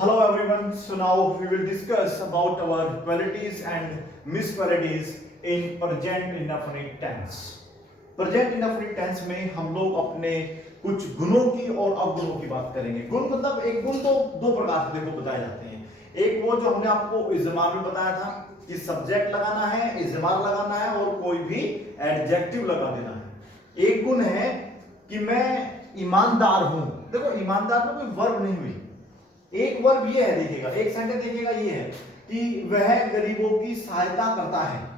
Hello everyone. So now we will discuss about our qualities and misqualities in present indefinite tense. Present indefinite tense में हम लोग अपने कुछ गुणों की और अवगुणों की बात करेंगे। गुण मतलब एक गुण तो दो प्रकार से देखो बताए जाते हैं। एक वो जो हमने आपको इज़्मार में बताया था कि सब्जेक्ट लगाना है, इज़्मार लगाना है और कोई भी एडजेक्टिव लगा देना है। एक गुण है कि मैं ईमानदार हूं। देखो ईमानदार में कोई वर्ब नहीं हुई, एक वर्ब ये है, देखिएगा एक सेंटेंस देखिएगा ये है कि वह गरीबों की सहायता करता है।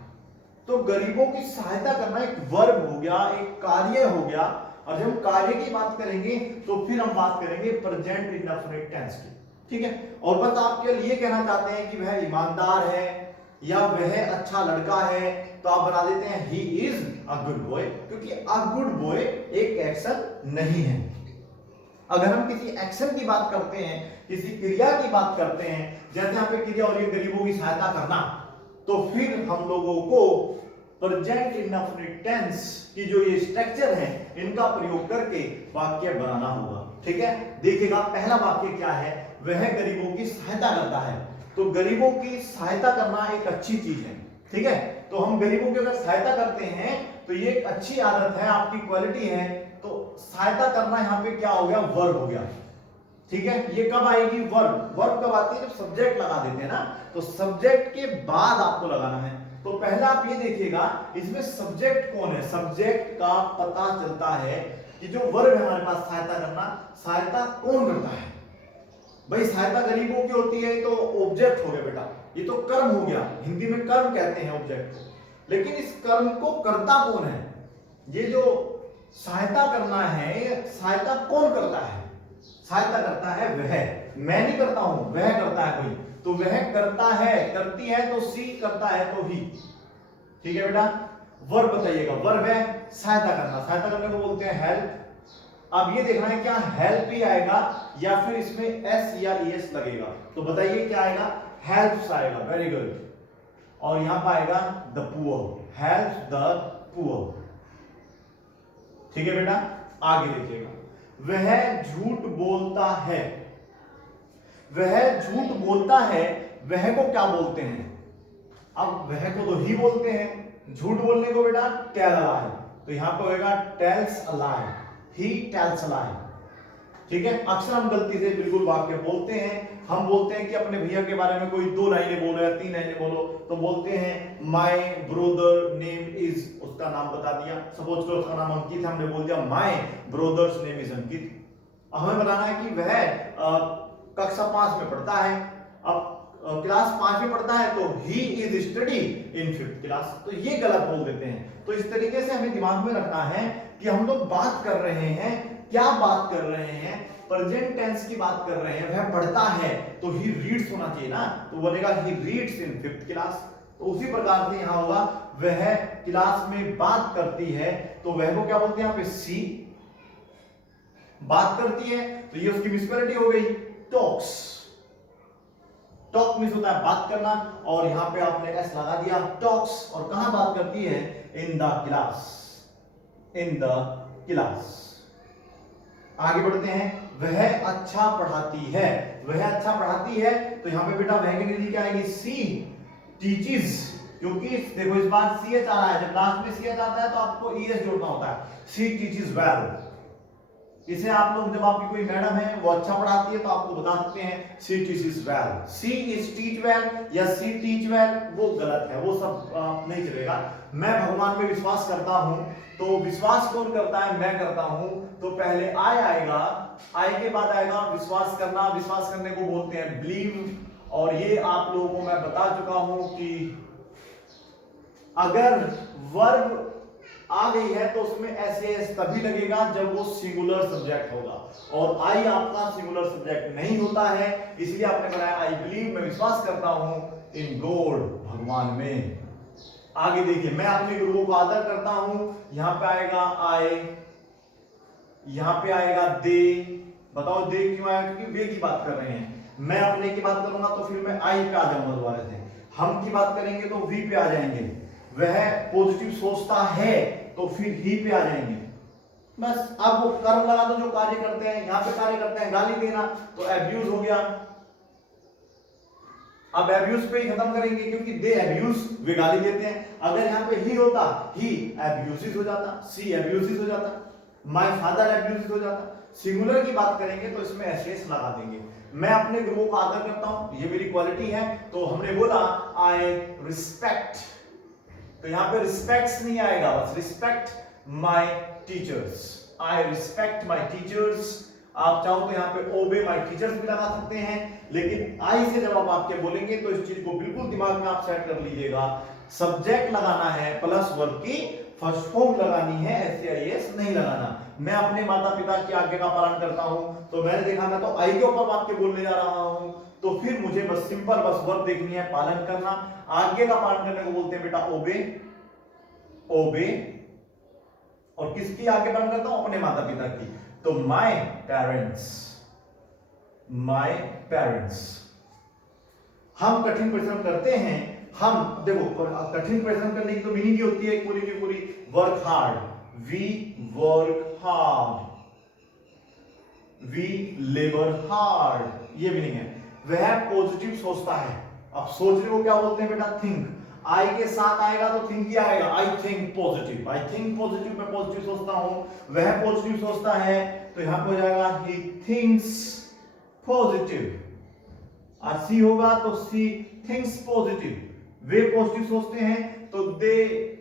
तो गरीबों की सहायता करना एक वर्ब हो गया, एक कार्य हो गया। और जब हम कार्य की बात करेंगे तो फिर हम बात करेंगे प्रेजेंट इंडेफिनिट टेंस की, ठीक है। और बस आप केवल ये कहना चाहते हैं कि वह ईमानदार है या वह अच्छा लड़का है तो आप बना देते हैं he is a good boy, क्योंकि अ गुड बॉय एक एक्शन नहीं है। अगर हम किसी एक्शन की बात करते हैं, किसी क्रिया की बात करते हैं, जैसे यहाँ पे क्रिया हो रही है गरीबों की सहायता करना, तो फिर हम लोगों को प्रेजेंट इंडेफिनिट टेंस की जो ये स्ट्रक्चर है इनका प्रयोग करके वाक्य बनाना होगा, ठीक है। देखिएगा पहला वाक्य क्या है, वह गरीबों की सहायता करता है। तो गरीबों की सहायता करना एक अच्छी चीज है, ठीक है। तो हम गरीबों की अगर सहायता करते हैं तो ये एक अच्छी आदत है, आपकी क्वालिटी है। तो सहायता करना यहां पे क्या हो गया, वर्ब हो गया, ठीक है। ये कब आएगी, वर्ब। वर्ब कब आती है, जब सब्जेक्ट लगा देते हैं ना। तो सब्जेक्ट के बाद आपको लगाना है। तो पहला आप ये देखिएगा इसमें सब्जेक्ट कौन है। सब्जेक्ट का पता चलता है कि जो वर्ब है हमारे पास सहायता करना, सहायता कौन करता है। भाई सहायता गरीबों की होती है तो ऑब्जेक्ट हो गया बेटा, ये तो कर्म हो गया। हिंदी में कर्म कहते हैं ऑब्जेक्ट को। लेकिन इस कर्म को करता कौन है, ये जो सहायता करना है, सहायता कौन करता है। सहायता करता है वह, मैं नहीं करता हूं, वह करता है कोई। तो वह करता है, करती है तो सी, करता है तो ही, ठीक है बेटा। वर्ब बताइएगा, वर्ब है सहायता करना, सहायता करने को बोलते हैं हेल्प। अब ये देखना है क्या हेल्प ही आएगा या फिर इसमें एस या एस लगेगा। तो बताइए क्या आएगा, हेल्प्स आएगा, वेरी गुड। और यहां पर आएगा the poor, helps the poor, ठीक है बेटा। आगे देखिएगा, वह झूठ बोलता है। वह झूठ बोलता है, वह को क्या बोलते हैं। अब वह को तो ही बोलते हैं, झूठ बोलने को बेटा टेल अ लाई। तो यहां पर होगा tales a lie, he tells अ लाई, ठीक है। अक्सर हम गलती से बिल्कुल वाक्य बोलते हैं। हम बोलते हैं कि अपने भैया के बारे में कोई 2 लाइनें बोलो या 3 लाइनें बोलो, तो बोलते हैं माय ब्रदर नेम इज, उसका नाम बता दिया। सपोज करो उसका नाम अंकित है, हमने बोल दिया माय ब्रदर्स नेम इज अंकित। हमें बताना है कि वह कक्षा 5 में पढ़ता है। अब क्लास 5 में पढ़ता है तो he is study in 5th class, तो ये गलत बोल देते हैं। तो इस तरीके से हमें दिमाग में रखना है कि हम लोग बात कर रहे हैं, क्या बात कर रहे हैं, प्रेजेंट टेंस की बात कर रहे हैं। वह पढ़ता है तो ही रीड्स होना चाहिए ना, तो बोलेगा he reads in 5th class. तो उसी प्रकार से यहां होगा वह क्लास में बात करती है, तो वह को क्या बोलते हैं यहां पे सी, बात करती है तो ये उसकी मिसक्वालिटी हो गई, टॉक्स। टॉक मींस होता है बात करना, और यहां पे आपने एस लगा दिया, टॉक्स। और कहां बात करती है, in the class, in the class. आगे बढ़ते हैं, वह अच्छा पढ़ाती है। वह अच्छा पढ़ाती है तो यहां पे बेटा वह की डिग्री क्या आएगी, सी टीचेस। क्योंकि देखो इस बार सी एच आ रहा है, जब लास्ट में सी एच आता है तो आपको ई एस जोड़ना होता है, सी टीचेस वेल। इसे आप लोग जब आपकी कोई मैडम है वो अच्छा पढ़ाती है तो आपको बता सकते हैं she teaches well. She is teach well या सी टीच वेल, वो गलत है, वो सब नहीं चलेगा। मैं भगवान में विश्वास करता हूं, तो विश्वास कौन करता है, मैं करता हूं। तो पहले आई आएगा, आई के बाद आएगा विश्वास करना। विश्वास करने को बोलते हैं बिलीव। और ये आप लोगों को मैं बता चुका हूं कि अगर वर्ब आ गई है तो उसमें एस तभी लगेगा जब वो सिंगुलर सब्जेक्ट होगा, और आई आपका सिंगुलर सब्जेक्ट नहीं होता है। इसलिए आपने बनाया आई बिलीव, मैं विश्वास करता हूं इन गॉड, भगवान में। आगे देखिए, मैं अपने गुरुओं को आदर करता हूं, यहां पे आएगा आई, यहां पे आएगा दे। बताओ दे क्यों आया, क्योंकि वे की बात कर रहे हैं। मैं अपने की बात करूंगा तो फिर मैं आई पे आ जाऊंगा दोबारा से। हम की बात करेंगे तो वी पे आ जाएंगे। वह पॉजिटिव सोचता है तो फिर ही पे आ जाएंगे। बस अब वो कर्म लगा दो जो कार्य करते हैं, यहां पे कार्य करते हैं गाली देना, तो एब्यूज हो गया। अब एब्यूज पे ही खत्म करेंगे क्योंकि दे एब्यूज वे गाली देते हैं। अगर यहाँ पे ही होता ही एब्यूजेस हो जाता, सी एब्यूजेस हो जाता, माय फादर एब्यूजेस हो जाता। सिंगुलर की बात करेंगे तो इसमें एस लगा देंगे। मैं अपने गुरुओं का आदर करता हूं, ये मेरी क्वालिटी है। तो हमने बोला आई रिस्पेक्ट, तो यहाँ पे रिस्पेक्ट्स नहीं आएगा, बस respect my teachers, I respect my teachers. आप चाहो तो यहाँ पे ओबे माय टीचर्स भी लगा सकते हैं, लेकिन आई से जब आप वाक्य बोलेंगे तो इस चीज को बिल्कुल दिमाग में आप सेट कर लीजिएगा, सब्जेक्ट लगाना है प्लस वर्ब की फर्स्ट फॉर्म लगानी है, एस नहीं लगाना। मैं अपने माता पिता की आज्ञा का पालन करता हूं, तो मैंने देखा मैं तो आई के ऊपर वाक्य बोलने जा रहा हूं, तो फिर मुझे बस सिंपल बस वर्ब देखनी है, पालन करना। आज्ञा का पालन करने को बोलते हैं बेटा ओबे, ओबे। और किसकी आज्ञा पालन करता हूं? अपने माता पिता की। तो माय पेरेंट्स, माय पेरेंट्स। हम कठिन परिश्रम करते हैं, हम देखो कठिन परिश्रम करने की तो मीनिंग ये होती है पूरी की पूरी work hard, we work hard, we labour hard, ये मीनिंग है। वह पॉजिटिव सोचता है। अब सोचने को क्या बोलते हैं बेटा? थिंक। आई के साथ आएगा तो थिंक ही आएगा, I think positive, I think positive, मैं पॉजिटिव सोचता हूं, वह पॉजिटिव सोचता है, तो यहां पे हो जाएगा ही थिंक्स पॉजिटिव। और सी होगा तो सी थिंक्स पॉजिटिव, वे पॉजिटिव सोचते हैं तो दे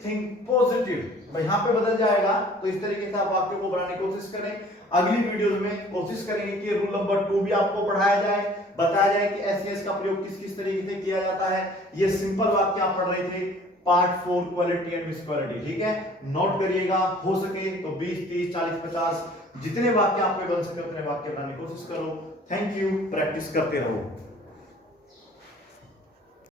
थिंक पॉजिटिव। यहां पे बदल जाएगा। तो इस तरीके से आप वाक्य को बनाने की कोशिश करें। अगली वीडियोस में कोशिश करेंगे कि रूल नंबर 2 भी आपको पढ़ाया जाए, बताया जाए कि एस का प्रयोग किस किस तरीके से किया जाता है। ये सिंपल वाक्य आप पढ़ रहे थे, part 4 quality and miss quality, ठीक है। नोट करिएगा, हो सके तो 20 30 40 50 जितने वाक्य आप में बन सके उतने वाक्य बनाने की कोशिश करो। थैंक यू, प्रैक्टिस करते रहो।